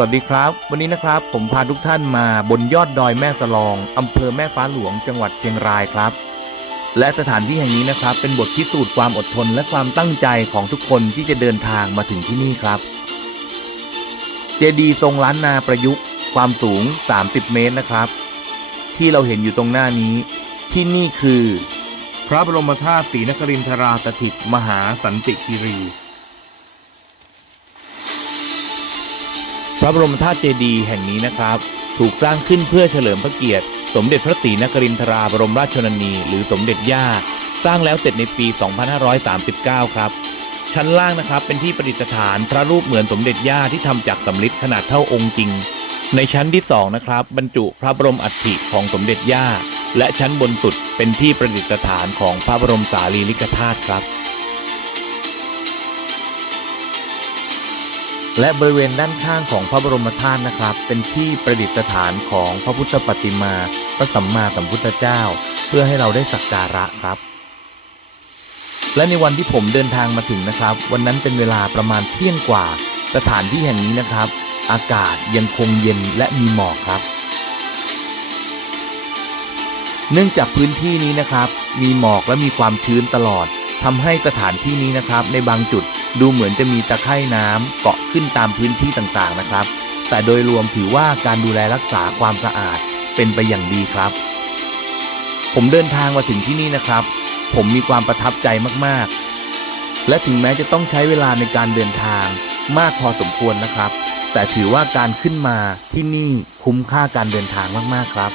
วัสดีครับ วันนี้นะครับผมพาทุกท่านมาบนยอดดอยแม่สลองอำเภอแม่ฟ้าหลวงจังหวัดเชียงรายครับ และสถานที่แห่งนี้นะครับ เป็นบทพิสูจน์ความอดทนและความตั้งใจของทุกคนที่จะเดินทางมาถึงที่นี่ครับ เจดีย์ทรงล้านนาประยุกต์ ความสูง 30 เมตรนะครับ ที่เราเห็นอยู่ตรงหน้านี้ ที่นี่คือ พระบรมธาตุศรีนครินทราสถิตมหาสันติคีรี พระบรมธาตุเจดีย์แห่งนี้นะครับ ถูกสร้างขึ้นเพื่อเฉลิมพระเกียรติ สมเด็จพระศรีนครินทราบรมราชชนนี หรือสมเด็จย่า สร้างแล้วเสร็จในปี 2539 ครับ ชั้นล่างนะครับเป็นที่ประดิษฐานพระรูปเหมือนสมเด็จย่าที่ทำจากสำริดขนาดเท่าองค์จริง ในชั้นที่สองนะครับบรรจุพระบรมอัฐิของสมเด็จย่า และชั้นบนสุดเป็นที่ประดิษฐานของพระบรมสารีริกธาตุครับ และบริเวณด้านข้างของพระบรมธาตุนะครับ เป็นที่ประดิษฐานของพระพุทธปฏิมา พระสัมมาสัมพุทธเจ้า เพื่อให้เราได้สักการะครับ และในวันที่ผมเดินทางมาถึงนะครับ วันนั้นเป็นเวลาประมาณเที่ยงกว่า สถานที่แห่งนี้นะครับ อากาศยังคงเย็นและมีหมอกครับ เนื่องจากพื้นที่นี้นะครับ มีหมอกและมีความชื้นตลอด ทำให้สถานที่นี้นะครับ ในบางจุดดูเหมือนจะมีตะไคร่น้ำเกาะขึ้นตามพื้นที่ต่างๆนะครับ แต่โดยรวมถือว่าการดูแลรักษาความสะอาดเป็นไปอย่างดีครับ ผมเดินทางมาถึงที่นี่นะครับ ผมมีความประทับใจมากๆ และถึงแม้จะต้องใช้เวลาในการเดินทางมากพอสมควรนะครับ แต่ถือว่าการขึ้นมาที่นี่คุ้มค่าการเดินทางมากๆครับ